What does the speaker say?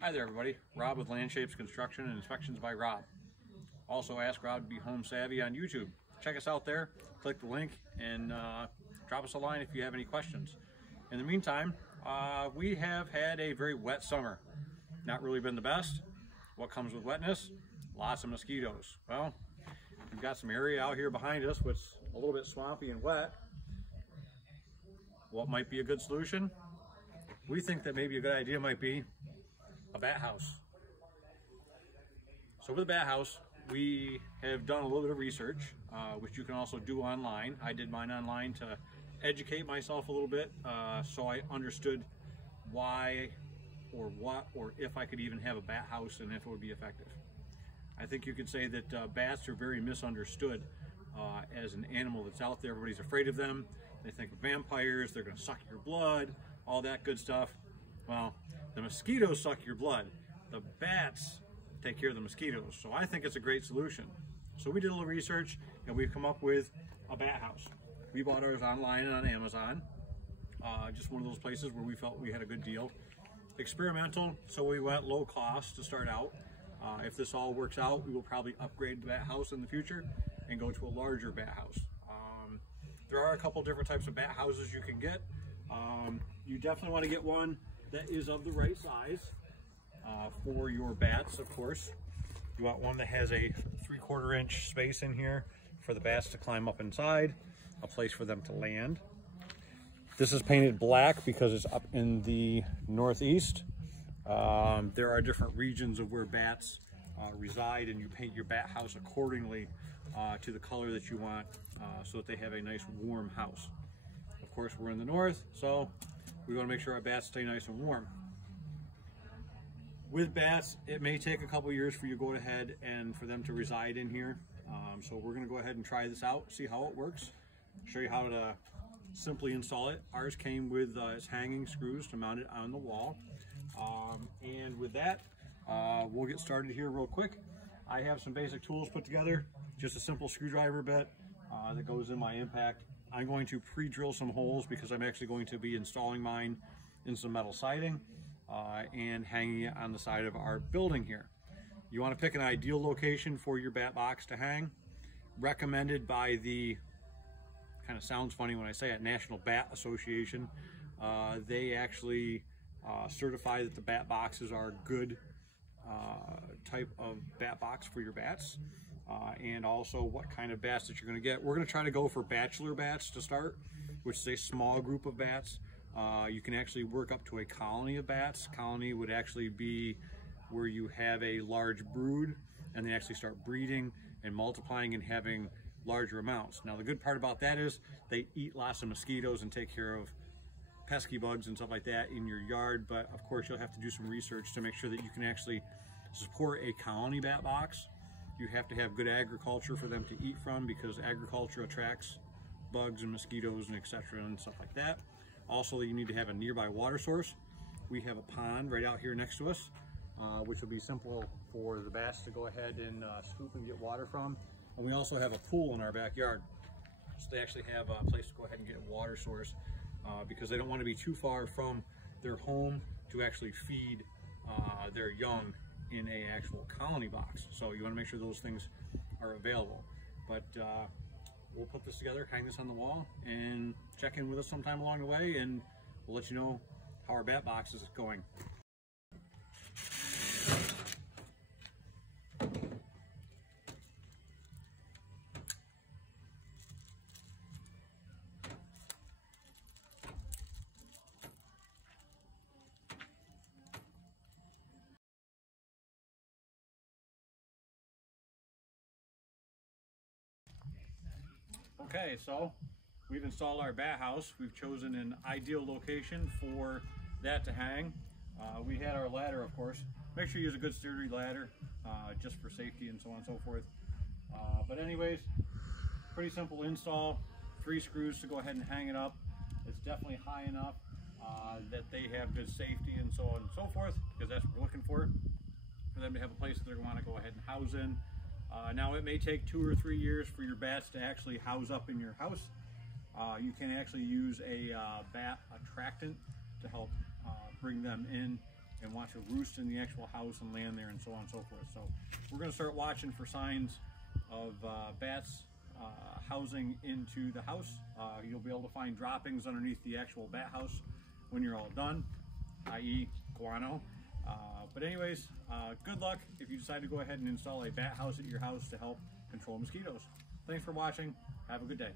Hi there everybody, Rob with Landshapes Construction and Inspections by Rob. Also ask Rob to be home savvy on YouTube. Check us out there, click the link, and drop us a line if you have any questions. In the meantime, we have had a very wet summer. Not really been the best. What comes with wetness? Lots of mosquitoes. Well, we've got some area out here behind us which is a little bit swampy and wet. What might be a good solution? We think that maybe a good idea might be a bat house. So with a bat house, we have done a little bit of research, which you can also do online. I did mine online to educate myself a little bit, so I understood why or what or if I could even have a bat house and if it would be effective. I think you could say that bats are very misunderstood as an animal that's out there. Everybody's afraid of them. They think of vampires, they're going to suck your blood, all that good stuff. Well, the mosquitoes suck your blood. The bats take care of the mosquitoes. So I think it's a great solution. So we did a little research and we've come up with a bat house. We bought ours online and on Amazon. Just one of those places where we felt we had a good deal. Experimental, so we went low cost to start out. If this all works out, we will probably upgrade the bat house in the future and go to a larger bat house. There are a couple different types of bat houses you can get. You definitely want to get one that is of the right size for your bats, of course. You want one that has a 3/4 inch space in here for the bats to climb up inside, a place for them to land. This is painted black because it's up in the northeast. There are different regions of where bats reside, and you paint your bat house accordingly to the color that you want so that they have a nice warm house. Of course, we're in the north, so we want to make sure our bats stay nice and warm. With bats, it may take a couple years for you to go ahead and for them to reside in here. So we're going to go ahead and try this out, see how it works, show you how to simply install it. Ours came with its hanging screws to mount it on the wall. And with that, we'll get started here real quick. I have some basic tools put together, just a simple screwdriver bit that goes in my impact. I'm going to pre-drill some holes because I'm actually going to be installing mine in some metal siding and hanging it on the side of our building here. You want to pick an ideal location for your bat box to hang. Recommended by the, kind of sounds funny when I say it, National Bat Association. They actually certify that the bat boxes are good type of bat box for your bats. And also what kind of bats that you're going to get. We're going to try to go for bachelor bats to start, which is a small group of bats. You can actually work up to a colony of bats. Colony would actually be where you have a large brood and they actually start breeding and multiplying and having larger amounts. Now the good part about that is they eat lots of mosquitoes and take care of pesky bugs and stuff like that in your yard, but of course you'll have to do some research to make sure that you can actually support a colony bat box. You have to have good agriculture for them to eat from because agriculture attracts bugs and mosquitoes and etc. and stuff like that. Also, you need to have a nearby water source. We have a pond right out here next to us, which will be simple for the bats to go ahead and scoop and get water from. And we also have a pool in our backyard. So they actually have a place to go ahead and get a water source because they don't want to be too far from their home to actually feed their young in a actual colony box. So you want to make sure those things are available. But we'll put this together, hang this on the wall, and check in with us sometime along the way, and we'll let you know how our bat box is going. Okay, so we've installed our bat house. We've chosen an ideal location for that to hang. We had our ladder, of course. Make sure you use a good sturdy ladder just for safety and so on and so forth. But anyways, pretty simple install. 3 screws to go ahead and hang it up. It's definitely high enough that they have good safety and so on and so forth, because that's what we're looking for them to have a place that they want to go ahead and house in. Now it may take 2 or 3 years for your bats to actually house up in your house. You can actually use a bat attractant to help bring them in and want to roost in the actual house and land there and so on and so forth. So we're going to start watching for signs of bats housing into the house. You'll be able to find droppings underneath the actual bat house when you're all done, i.e. guano. But anyways, good luck if you decide to go ahead and install a bat house at your house to help control mosquitoes. Thanks for watching. Have a good day.